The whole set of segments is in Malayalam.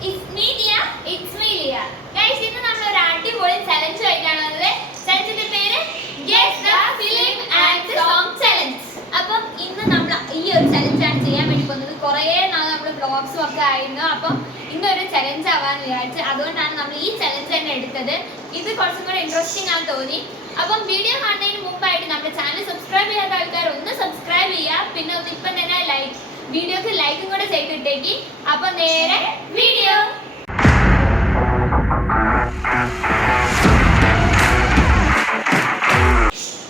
It's me Dia. It's me Lia. Guys, ഇന്ന് നമ്മൾ ഒരു അടിപൊളി ചലഞ്ച് ആയിട്ടാണ് വന്നത്. ചലഞ്ചിന്റെ പേര് Guess the Film and Song Challenge. അപ്പം ഇന്ന് നമ്മൾ ഈ ഒരു ചലഞ്ച് ആണ് ചെയ്യാൻ വേണ്ടി പോകുന്നത്. കുറേ നാൾ നമ്മൾ വ്ലോഗ്സും ഒക്കെ ആയിരുന്നു. അപ്പം ഇന്നൊരു ചലഞ്ച് ആവാന്ന് വിചാരിച്ചു. അതുകൊണ്ടാണ് നമ്മൾ ഈ ചലഞ്ച് തന്നെ എടുത്തത്. ഇത് കുറച്ചും കൂടെ ഇൻട്രസ്റ്റിംഗ് ആണെന്ന് തോന്നി. അപ്പം വീഡിയോ കാണുന്നതിന് മുമ്പായിട്ട് നമ്മുടെ ചാനൽ സബ്സ്ക്രൈബ് ചെയ്യാത്ത ആൾക്കാർ ഒന്ന് സബ്സ്ക്രൈബ് ചെയ്യുക. പിന്നെ ഒന്ന് ഇപ്പം തന്നെ വീഡിയോക്ക് ലൈക്കും കൂടെ ചെയ്തിട്ടേക്ക്. അപ്പൊ നേരെ വീഡിയോ.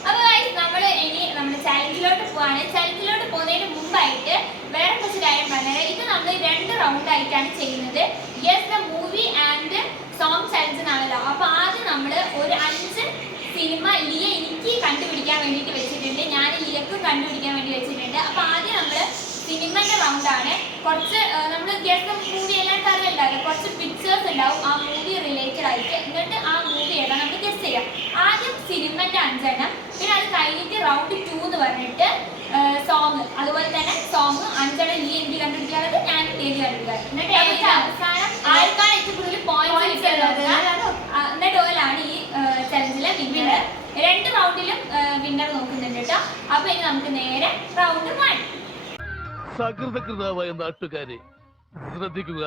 അപ്പൊ നമ്മള് ഇനി നമ്മുടെ ചലഞ്ചിലോട്ട് പോവാണ്. ചലഞ്ചിലോട്ട് പോകുന്നതിന് മുമ്പായിട്ട് വേറെ കുറച്ച് കാര്യം പറഞ്ഞത്. ഇത് നമ്മൾ 2 റൗണ്ട് ആയിട്ടാണ് ചെയ്യുന്നത്. Yes the movie and song challenge എന്നാണല്ലോ. അപ്പൊ ആദ്യം നമ്മള് ഒരു 5 സിനിമ ലിയ എനിക്ക് കണ്ടുപിടിക്കാൻ വേണ്ടിയിട്ട് വെച്ചിട്ടുണ്ട്. ഞാൻ ലിയക്കും കണ്ടുപിടിക്കാൻ വേണ്ടി വെച്ചിട്ടുണ്ട്. അപ്പൊ ആദ്യം നമ്മള് സിനിമന്റെ റൗണ്ടാണ്. കുറച്ച് നമ്മൾ ഗസ് മൂവി എല്ലാവർക്കും അറിയുന്നുണ്ടാവില്ല. കുറച്ച് പിക്ചേഴ്സ് ഉണ്ടാവും ആ മൂവി റിലേറ്റഡ് ആയിട്ട്. എന്നിട്ട് ആ മൂവി ഏതാ നമുക്ക് ഗസ് ചെയ്യാം. ആദ്യം സിനിമന്റെ 5 എണ്ണം, പിന്നെ അത് കഴിഞ്ഞിട്ട് റൗണ്ട് 2 എന്ന് പറഞ്ഞിട്ട് സോങ്. അതുപോലെ തന്നെ സോങ് 5 എണ്ണം ഈ എനിക്ക് കണ്ടുപിടിക്കാറുള്ളത്, ഞാനും എനിക്ക് കണ്ടുപിടിക്കാറ്. എന്നിട്ട് അവസാനം ആൾക്കാർ ഏറ്റവും കൂടുതൽ പോയിന്റ് കിട്ടുന്നത് എന്നിട്ട് ഓലാണ് ഈ ചലഞ്ചിലെ വിന്നർ. 2 റൗണ്ടിലും വിന്നർ നോക്കുന്നുണ്ട് കേട്ടോ. അപ്പൊ ഇനി നമുക്ക് നേരെ റൗണ്ട് 1. സകൃതകൃതാവായ നാട്ടുകാരെ ശ്രദ്ധിക്കുക,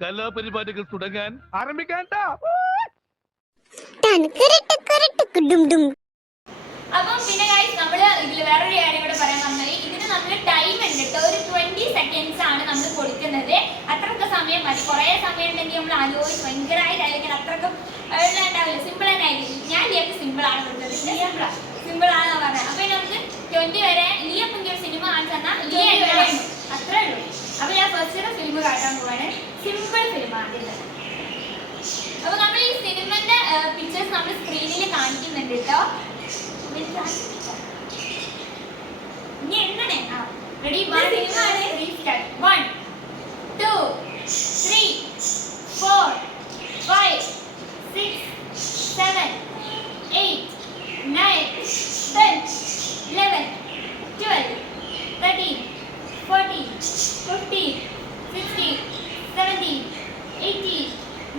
കലാപരിപാടികൾ തുടങ്ങാൻ ആരംഭിക്കാൻ. അപ്പം പിന്നെ നമ്മള് ഇതിൽ വേറൊരു കാര്യം കൂടെ പറയാൻ വന്നത്, ഇതിന് നമ്മൾ ടൈം ഉണ്ട് കേട്ടോ. ഒരു 20 സെക്കൻഡ്സ് ആണ് നമ്മൾ കൊടുക്കുന്നത്. അത്രയൊക്കെ സമയം മതി. കുറെ സമയം ഉണ്ടെങ്കിൽ നമ്മൾ ആലോചിച്ച് ഭയങ്കരമായിട്ട് ആയിരിക്കണം. അത്രയ്ക്കും ഉണ്ടാവില്ല. സിമ്പിൾ തന്നെ ആയിരിക്കും. ഞാൻ ലിയൊക്കെ സിമ്പിൾ ആണ് കൊടുത്തത്. സിമ്പിൾ ആണെന്ന് പറഞ്ഞത്. അപ്പൊ നമുക്ക് 20 വരെ ലിയൊക്കെ ഒരു സിനിമ കാണിച്ചു തന്നാൽ ലിയ അത്രേ ഉള്ളൂ. അപ്പൊ ഞാൻ ഫസ്റ്റ് ഫിലിം കാട്ടാൻ പോവാണ്. സിമ്പിൾ ഫിലിമാണ് ഇത്. അപ്പൊ നമ്മൾ ഈ സിനിമന്റെ പിക്ചേഴ്സ് നമ്മൾ സ്ക്രീനിൽ കാണിക്കുന്നുണ്ട് കേട്ടോ. ഇനി എണ്ണണേ. റെഡി? 1 2 3 4 5 6 7 8 9 10 11 12 13 14 15 16 17 18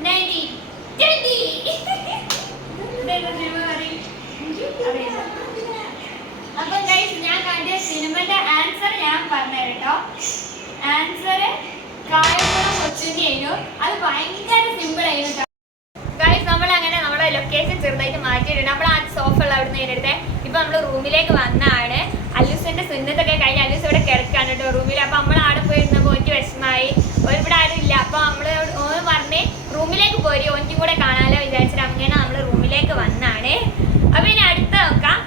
19 20. അപ്പൊ ഗൈസ്, ഞാൻ കണ്ട സിനിമന്റെ ആൻസർ ഞാൻ പറഞ്ഞുതരാം കേട്ടോ. ആൻസർ കായംകുളം കൊച്ചുണ്ണിയായിരുന്നു. അത് ഭയങ്കര സിമ്പിൾ ആയിരുന്നു. ഗൈസ്, നമ്മൾ അങ്ങനെ നമ്മുടെ ലൊക്കേഷൻ ചെറുതായിട്ട് മാറ്റിയിട്ടുണ്ട്. നമ്മൾ ആ സോഫുള്ള അവിടെ നിന്ന് എടുത്തേ. ഇപ്പൊ നമ്മൾ റൂമിലേക്ക് വന്നാണ്. അല്ലൂസിന്റെ സുന്നത്തൊക്കെ കഴിഞ്ഞ് അല്ലൂസ് ഇവിടെ കിടക്കാണ് കേട്ടോ റൂമിൽ. അപ്പൊ നമ്മൾ അവിടെ പോയിരുന്നപ്പോൾ എനിക്ക് വിഷമായി. ഇവിടെ ആരും ഇല്ല. അപ്പൊ നമ്മള് പറഞ്ഞ് റൂമിലേക്ക് പോരി, ഒന്നും കൂടെ കാണാലോ വിചാരിച്ചിട്ട് അങ്ങനെ നമ്മൾ റൂമിലേക്ക് വന്നാണ്. അപ്പൊ ഇനി അടുത്ത നോക്കാം.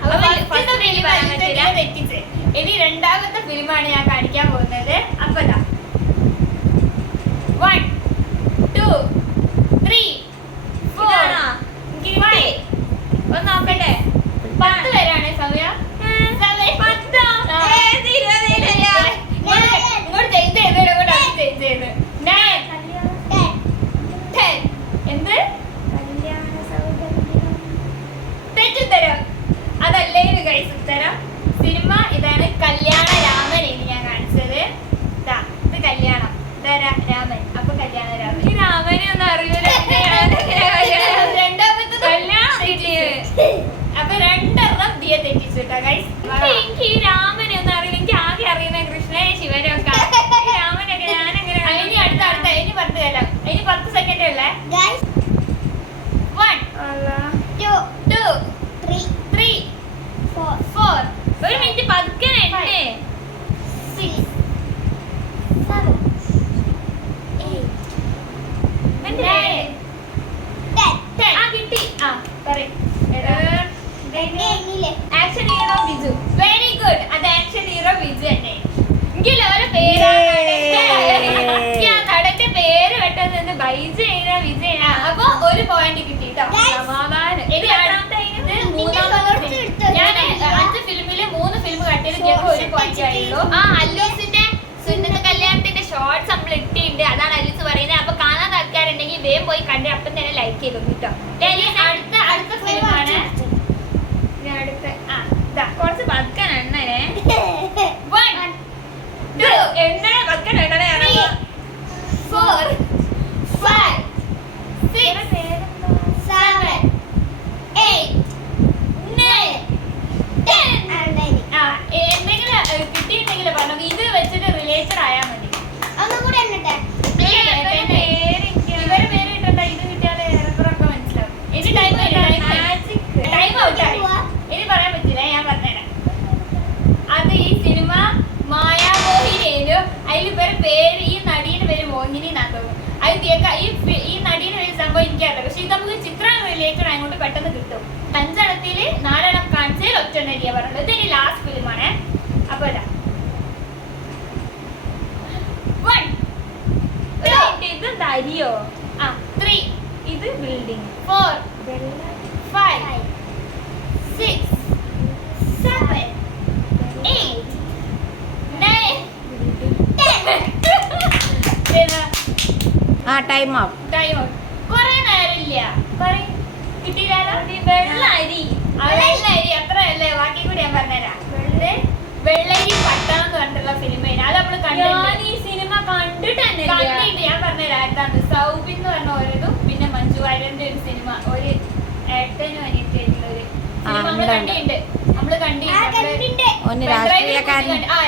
തെറ്റിച്ച് ഇനി 2ാമത്തെ ഫിലിമാണ് ഞാൻ കാണിക്കാൻ പോകുന്നത്. അപ്പൊ 1 2 3 4 5 ഒന്ന് നോക്കട്ടെ. 10 വരെയാണ് സമയം. ഇങ്ങോട്ട് ചെയ്ത് ചെയ്ത് 9 10. എന്ത് തെറ്റുത്തരം? അതല്ലേ ഇത് ഗൈസ് ഉത്തരം. സിനിമ ഇതാണ്. കല്യാണ രാമൻ. ഇനി ഞാൻ കാണിച്ചത് ഇത് കല്യാണം. രാമൻ. അപ്പൊ കല്യാണ രാമൻ. ഈ രാമനെ ഒന്നും അറിയൂല. 2ാമത്തെ കല്യാണം. അപ്പൊ 2 ദിയ തെറ്റിച്ചു കേട്ടോ ഗൈസ്. എനിക്ക് ഈ രാമനെ ഒന്നും അറിയില്ല. എനിക്ക് ആദ്യം അറിയുന്ന കൃഷ്ണനെ ശിവനും ഒക്കെ. രാമനൊക്കെ ഞാനെങ്ങനെ. ഇനി അടുത്ത ഇനി 10 അല്ല, ഇനി 10 സെക്കൻഡ് ഉള്ളേ. 1 2 3 4 ഒരു മിനിറ്റ് പതുക്കെ. 6 7 8 9 10. ആ കിട്ടി. ആ പറയ്. Action hero Biju. Very good. അത് ആക്ഷൻ ഹീറോ ബിജു തന്നെ. എനിക്കല്ല ഓരോ പേരാണ്. നടന്റെ പേര് പെട്ടെന്ന് ബൈജന വിജയന. അപ്പൊ 1 പോയിന്റ് കിട്ടി കേട്ടോ. സമാധാനം. ഇനി ഞാൻ 5 ഫിലിമില് 3 ഫിലിം കട്ടിയത് 1 പോയിന്റ് ആയിരുന്നു. ആ അല്ലൂസിന്റെ സുന്നത്ത് കല്യാണത്തിന്റെ ഷോർട്സ് നമ്മൾ ഇട്ടിട്ടുണ്ട്. അതാണ് അല്ലൂസ് പറയുന്നത്. അപ്പൊ കാണാൻ ആൾക്കാരുണ്ടെങ്കിൽ വേഗം പോയി കണ്ട് അപ്പം തന്നെ ലൈക്ക് ചെയ്തു കേട്ടോ. അടുത്ത ഫിലിമാണ്. കുറച്ച് പക്കൻ എണ്ണനെ. 1 2 എണ്ണ പക്കൻ എണ്ണനെ 4 അതിൽ ഇവരെ പേര് ഈ നടീന്റെ പേര് മോഹിനി എന്നാ തോന്നുന്നു. അത് ഈ നടീന്റെ പേര് സംഭവം എനിക്കറിയില്ല. പക്ഷെ ഇത് നമുക്ക് ചിത്രം റിലേറ്റഡ് ആയതുകൊണ്ട് പെട്ടെന്ന് കിട്ടും. 5 എണ്ണത്തിൽ 4 എണ്ണം കാണിച്ചാൽ 1 എണ്ണം അരിയാ പറഞ്ഞത്. ഇത് ഇനി ലാസ്റ്റ് ഫിലിമാണ്. അപ്പൊ ഇതാ ഇത് അരിയോ 3 ഇത് ബിൽഡിംഗ് 4 5 6 7 8 9 10 ടൈം ഔട്ട്. കൊറേ നേരമില്ല കിട്ടിയില്ലോ. വെള്ള അരി അത്രയല്ലേ, ബാക്കി കൂടി ഞാൻ പറഞ്ഞുതരാം. വെള്ളരി പട്ടണം എന്ന് പറഞ്ഞിട്ടുള്ള സിനിമയാണ്. അത് നമ്മള് കണ്ടിട്ടുണ്ട്. ഈ സിനിമ കണ്ടിട്ട് ഞാൻ പറഞ്ഞുതരാം. എന്താണ് സൗബിൻ എന്ന് പറഞ്ഞ ഓരോതും പിന്നെ മഞ്ജു വാര്യരുടെ ഒരു സിനിമ, ഒരു ഏട്ടനും അനിയത്തിയായിട്ടുള്ള ഒരു സിനിമ നമ്മള് കണ്ടിട്ടുണ്ട്.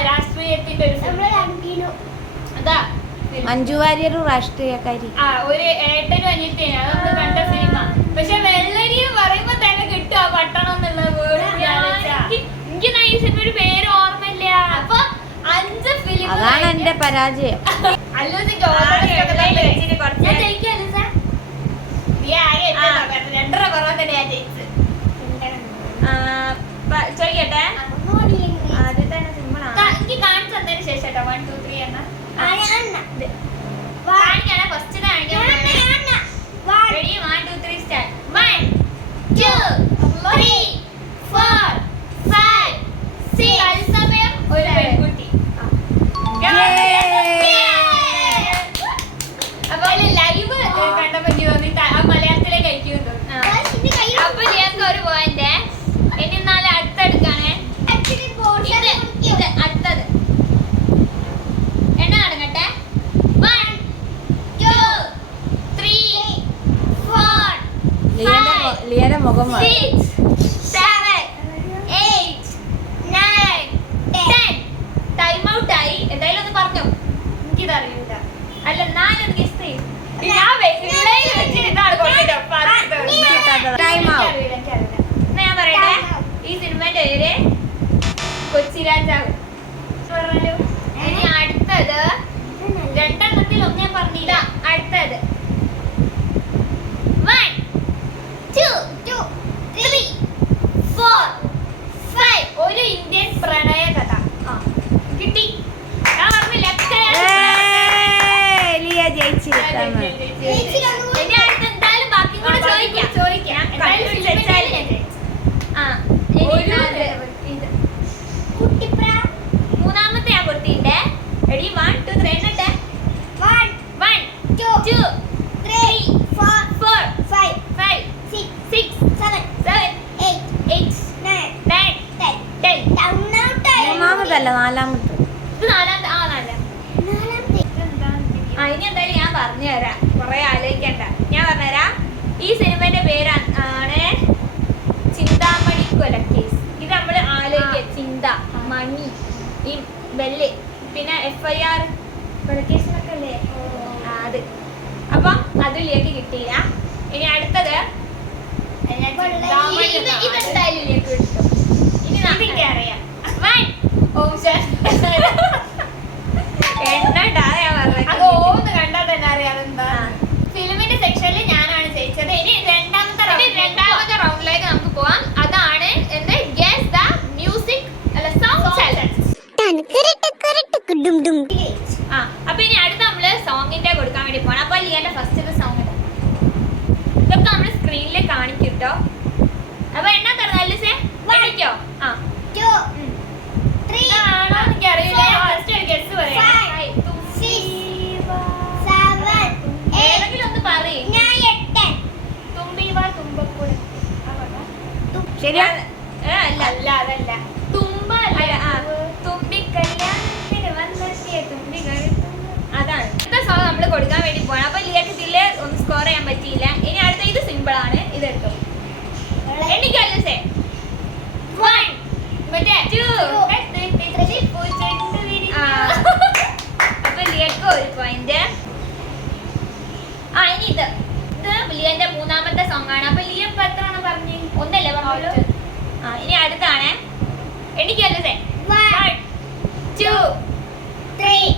രാഷ്ട്രീയത്തിന്റെ ഒരു സിനിമ. അതാ മഞ്ജു വാര്യരും രാഷ്ട്രീയക്കാരി. ഒരു ഏട്ടനും അനിയത്തിയാണ്. അത് നമ്മള് കണ്ട സിനിമ. പക്ഷെ വെള്ളരി പറയുമ്പോ തന്നെ കിട്ടും ആ പട്ടണം എന്നുള്ള വേർഡ്. എനിക്ക് ഈ സിനിമയുടെ പേര് ഓർമ്മയില്ല. അപ്പൊ 5 ഫിലിം. അതാണ് എന്റെ പരാജയം. ചോദിക്കട്ടെ, എനിക്ക് കാണിച്ചു തന്നതിന് ശേഷം 1 2 3 എന്ന കാണിക്കാണ്. ഫസ്റ്റ് കാണിക്കാൻ 1 2 3 സ്റ്റാർട്ട്. 1 2 3 4 5 6 തത്സമയം ഒരു പെൺകുട്ടി. അപ്പൊ ലൈവ് കണ്ടപ്പോ എനിക്ക് തോന്നി മലയാളത്തിലേക്ക് അയക്കുന്നു തോന്നുന്നു. അപ്പൊ ഞങ്ങൾക്ക് ഒരു പോയിന്റ്. ഇനി 4 അടുത്തെടുക്കാണ്. ഇത് അടുത്തത് എണ്ണ നടങ്ങട്ടെ. 1 2 3 4 ലിയയുടെ മുഖം 6 7 8 9 10. ടൈം ഔട്ട് ആയി. എന്തായാലും ഒന്ന് പറഞ്ഞു. എനിക്കിത് അറിയില്ല. അല്ല 4 ഒന്ന് ഗസ് ചെയ്യും. ഞാൻ പറയട്ടെ, ഈ സിനിമയുടെ പേര് കൊച്ചി രാജാവ് പറഞ്ഞാലോ. ഇനി അടുത്തത് 2 എണ്ണത്തിൽ ഒന്ന് ഞാൻ പറഞ്ഞില്ല. അടുത്തത് 1 2 3 4 5. ഒരു ഇന്ത്യൻ പ്രണയ കഥ. കിട്ടി. ഞാൻ പറഞ്ഞില്ല. ലിയ ജയിച്ചിരിക്കുന്നു. ഇനി അടുത്ത് എന്തായാലും ബാക്കി കൂടെ ചോദിക്കാം. എന്തായാലും സെറ്റായാലും ഞാൻ ജയിച്ചു. മൂന്നാമത്തെ ഞാൻ കൊടുത്തിട്ടുണ്ട്. റെഡി 1 2 3 എണ്ണട്ടെ. 1 2 3 4 5 6 7 8 9 10. മൂന്നാമതല്ല, നാലാമത്തെ. ഇത് നാലാമത്തെ. ഇനി എന്തായാലും ഞാൻ പറഞ്ഞുതരാം. കുറെ ആലോചിക്കണ്ട, ഞാൻ പറഞ്ഞുതരാം. ഈ സിനിമയുടെ പേരാണ് ചിന്താമണി കൊലക്കേസ്. ഇത് നമ്മള് ആലോചിക്കുക. ചിന്ത, മണി, ഈ ബെല്ല്, പിന്നെ FIR കൊലക്കേസിനൊക്കെ അല്ലേ അത്. അപ്പം അതിലേക്ക് കിട്ടിയില്ല. ഇനി അടുത്തത് ഇതെന്തായാലും ഇതിലേക്ക് കിട്ടും. ഇനി എനിക്കറിയാം. ഓന്ന് കണ്ടാൽ തന്നെ അറിയാം അതെന്താ. ഫിലിമിന്റെ സെക്ഷനിൽ ഞാനാണ് ജയിച്ചത്. ഇനി രണ്ടാമത്തെ റൗണ്ടിലേക്ക് നമുക്ക് പോവാം. അതാണ് എന്ത് ഗസ് ദ മ്യൂസിക് അല്ല സൗണ്ട് ചാലഞ്ച്. അപ്പൊ ഇനി അടുത്ത നമ്മള് സോങ്ങിന്റെ കൊടുക്കാൻ വേണ്ടി പോകണം. അപ്പൊ ലിയന്റെ ഫസ്റ്റ് സോങ് ഇതൊക്കെ നമ്മള് സ്ക്രീനിൽ കാണിക്കും കേട്ടോ. അപ്പൊ എണ്ണ തരുന്നല്ലേ കാണിക്കോ? എനിക്കറിയില്ല. ഫസ്റ്റ് ഒരു ഗസ് പറയാം. ഏതെങ്കിലും ഒന്ന് പറയും. തുമ്പിവാ തുമ്പപ്പൂഴ. ശരിയാണ്. അല്ല അതല്ല. തുമ്പ തുമ്പിക്കല്യാണത്തിന് വന്നെത്തിയ തുമ്പികൾ. അതാണ് അടുത്ത സോങ് നമ്മൾ കൊടുക്കാൻ വേണ്ടി പോകണം. അപ്പൊ ലിയക്ക് ഇതില് ഒന്ന് സ്കോർ ചെയ്യാൻ പറ്റിയില്ല. ഇനി അടുത്ത ഇത് സിമ്പിൾ ആണ്. ഇത് എടുത്തു എനിക്കല്ലേ 1 മറ്റേ 2 അപ്പൊ ലിയക്ക് ഒരു പോയിന്റ്. ഇനി ഇത് ലിയന്റെ മൂന്നാമത്തെ സോങ് ആണ്. അപ്പൊ ലിയ ഇപ്പൊ എത്ര ആണ് പറഞ്ഞു? ഒന്നല്ലേ പറഞ്ഞോളൂ. ഇനി അടുത്താണ് എനിക്കല്ലേ 1 2 3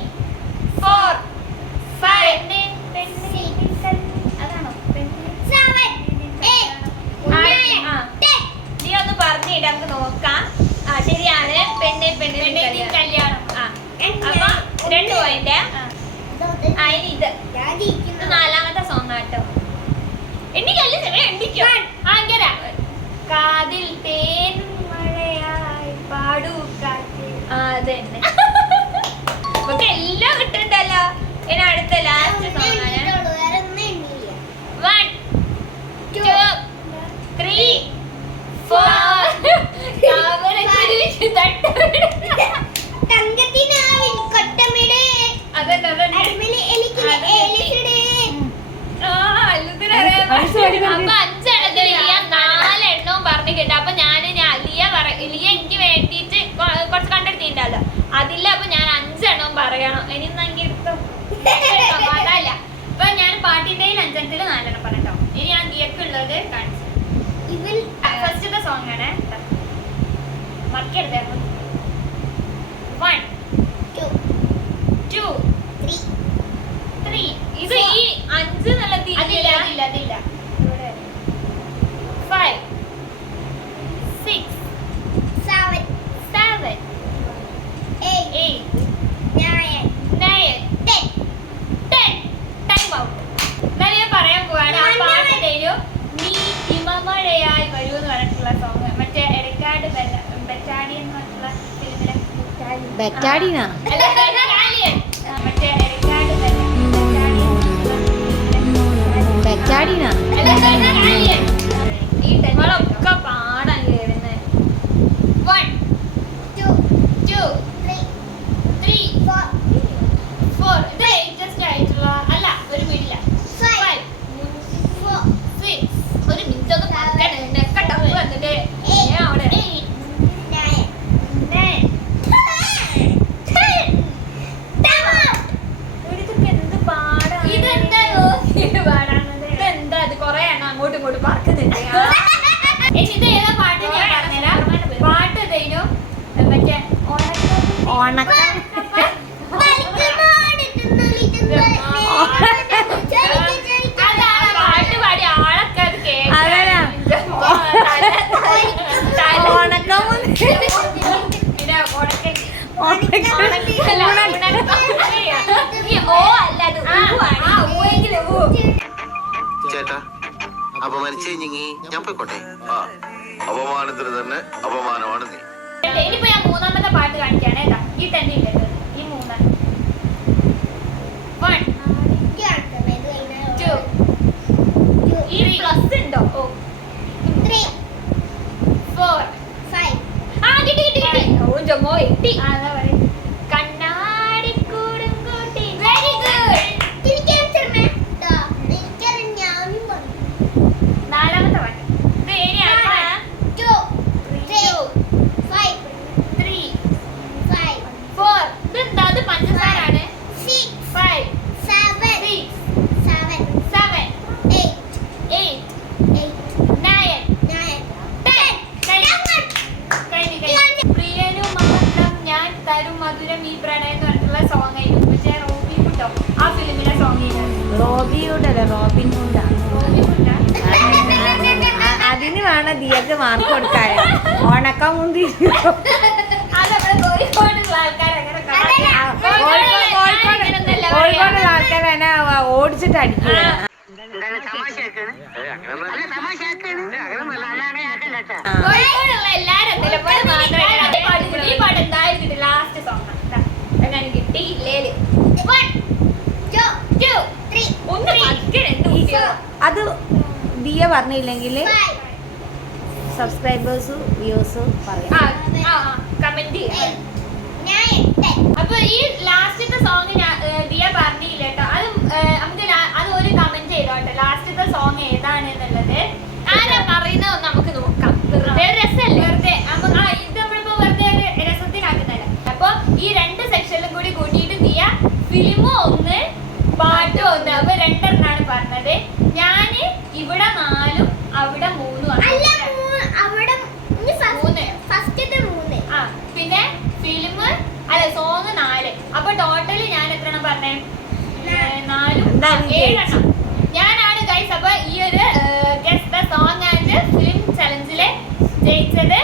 അതിന് ഇത് നാലാമത്തെ സോങ് ആട്ടോ. എണ്ണിക്കല്ല ചെറിയ എണ്ണിക്കോ. അങ്ങനെ കാതിൽ തേൻ മഴയായി പാടൂ കാറ്റ്. അതന്നെ. നമുക്ക് എല്ലാം കിട്ടുന്നുണ്ടല്ലോ. ഇനി അടുത്ത ലാസ്റ്റ് സോങ് ആണ്. 1 2 3 4 അപ്പൊ 5 എണ്ണത്തിൽ ലിയ 4 എണ്ണവും പറഞ്ഞിട്ടുണ്ട്. അപ്പൊ ലിയ എനിക്ക് വേണ്ടിട്ട് കുറച്ച് കണ്ടെടുത്തിട്ടുണ്ടല്ലോ അതില്ല. അപ്പൊ ഞാൻ 5 എണ്ണവും പറയണം. ഇനി അതല്ല. അപ്പൊ ഞാൻ പാട്ടിന്റെ 5 എണ്ണത്തിൽ 4 എണ്ണം പറഞ്ഞോ. ഇനി ഞാൻ ദിയക്കുള്ളത് കാണിച്ചു. ഫസ്റ്റത്തെ സോങ് ആണ്. മറക്കരുത്. 1 2 3 ഇത് ഈ 5 എന്നുള്ള അതില്ല 5 6 7 8 9 10 ടൈം ഔട്ട്. എന്നാലും ഞാൻ പറയാൻ പോവാണ്. ആ പാട്ടിന്റെയും നീ ഹിമമഴയായി വരൂ എന്ന് പറഞ്ഞിട്ടുള്ള സോങ് മറ്റേ എടക്കാട് ബെറ്റാഡി എന്ന് പറഞ്ഞിട്ടുള്ള ഫിലിമിലെ ബെറ്റാഡിനാ അല്ല ബെറ്റാലിയൻ മറ്റേ എടക്കാട് ബെറ്റാഡിനാ ഈ തെങ്ങളൊക്കെ പാടാൻ കേറുന്നത്. 1 2 3 4 ഇത് ലേറ്റസ്റ്റ് ആയിട്ടുള്ള അല്ല ഒരു മിനിറ്റില്ല. 5 6 ഒരു മിനിറ്റ് ഒന്ന് പറഞ്ഞേ. നെക്ക ടപ്പ് വന്നിട്ട് അവിടെ 8 9 ഇതൊക്കെ എന്ത് പാടാണ്. ഇതെന്തായോ പാടാണത്. ഇതെന്താ ഇത് കൊറേ എണ്ണം അങ്ങോട്ടും ഇങ്ങോട്ടും പറക്കുന്നുണ്ട്. ഇനി ഇത് ഏതാ പാട്ട് ഞാൻ പറഞ്ഞുതരാം. പാട്ട് ഏതേനു മറ്റേ ഓണക്കം അതാണ് പാട്ട് പാടി ആളൊക്കെ അത് അതല്ല. ഓണക്കം പിന്നെ ഓ അല്ല അത് ചേട്ടാ അപമാനിച്ചു കഴിഞ്ഞെങ്കിൽ ഞാൻ പോയിക്കോട്ടെ. അപമാനത്തിന് തന്നെ അപമാനമാണ് നീ. ഇനിയിപ്പോ ഞാൻ മൂന്നാമത്തെ പാട്ട് കാണിക്കാണ്. ഏതാ ഈ തന്നെ ഇല്ലല്ലോ ഈ മൂന്നാം. 1 2 ഈ പ്ലസ് ഉണ്ടോ? 4 ആ കിട്ടി ഓ ജമ്മോ എട്ടി. അതാ പറയും കണ്ണാടിക്കൂടും കൂട്ടി. Very good. നാലാമത്തെ പാട്ട് ഇത് ഏരിയാണ്. 3 4 ഇതെന്താ അത് പഞ്ചസാരാണ്. 5 6 7 8 9 10 പ്രിയനു മാത്രം ഞാൻ തരും മധുരം ഈ പ്രണയം എന്ന് പറഞ്ഞിട്ടുള്ള സോങ് ആയിരുന്നു. പക്ഷേ റോബി കുട്ടോ ആ ഫിലിമിലെ സോങ് ആയിരുന്നു. റോബിയുടെ അല്ല റോബിൻ ഹുഡാണ്. റോബി കുട്ടാ അതിന് വേണം ദിയക്ക് മാർക്ക് കൊടുക്കാൻ. ഓണക്കം മുന്തി അത് നമ്മുടെ കോഴിക്കോടുള്ള ആൾക്കാർ അങ്ങനെ കോഴിക്കോടുള്ള ആൾക്കാർ തന്നെ ഓടിച്ചിട്ട് അടിക്കുക. കോഴിക്കോടുള്ള എല്ലാരും നിലപാട് മാത്രമേ ഈ പാട്ട് എന്തായാലും ലാസ്റ്റ് സോങ് ഞാൻ കിട്ടി ഇല്ലേല്. 1 2 3 ഒന്ന് അത് ദിയ പറഞ്ഞില്ലെങ്കിൽ സബ്സ്ക്രൈബേഴ്സ് വ്യൂസ് പറയാം. കമന്റ് ചെയ്യാം. അപ്പൊ ഈ ലാസ്റ്റത്തെ സോങ് ദിയ പറഞ്ഞില്ല കേട്ടോ. അത് നമുക്ക് അത് ഒരു കമന്റ് ചെയ്തോട്ടെ. ലാസ്റ്റത്തെ സോങ് ഏതാണെന്നുള്ളത് ആരാ പറയുന്നത് നമുക്ക് നോക്കാം. വെറുതെ രസമല്ലേ. വെറുതെ ഇത് നമ്മളിപ്പോ വെറുതെ ഒരു രസത്തിനാക്കുന്നതല്ല. അപ്പൊ ഈ 2 സെക്ഷനിലും കൂടി കൂട്ടിയിട്ട് ദിയ ഫിലിമും 1 പാട്ടും 1 അപ്പൊ 2 എണ്ണാണ് പറഞ്ഞത്. ഞാന് ഇവിടെ 4 അവിടെ 3 ആണ്. പിന്നെ ഫിലിം അല്ല സോങ് 4. അപ്പൊ ടോട്ടല് ഞാൻ എത്ര എണ്ണം പറഞ്ഞേ? 4 7 എണ്ണം ഞാനാണ് ഗൈസ്. അപ്പൊ ഈ ഒരു guess the song and film ചലഞ്ചില് ജയിച്ചത്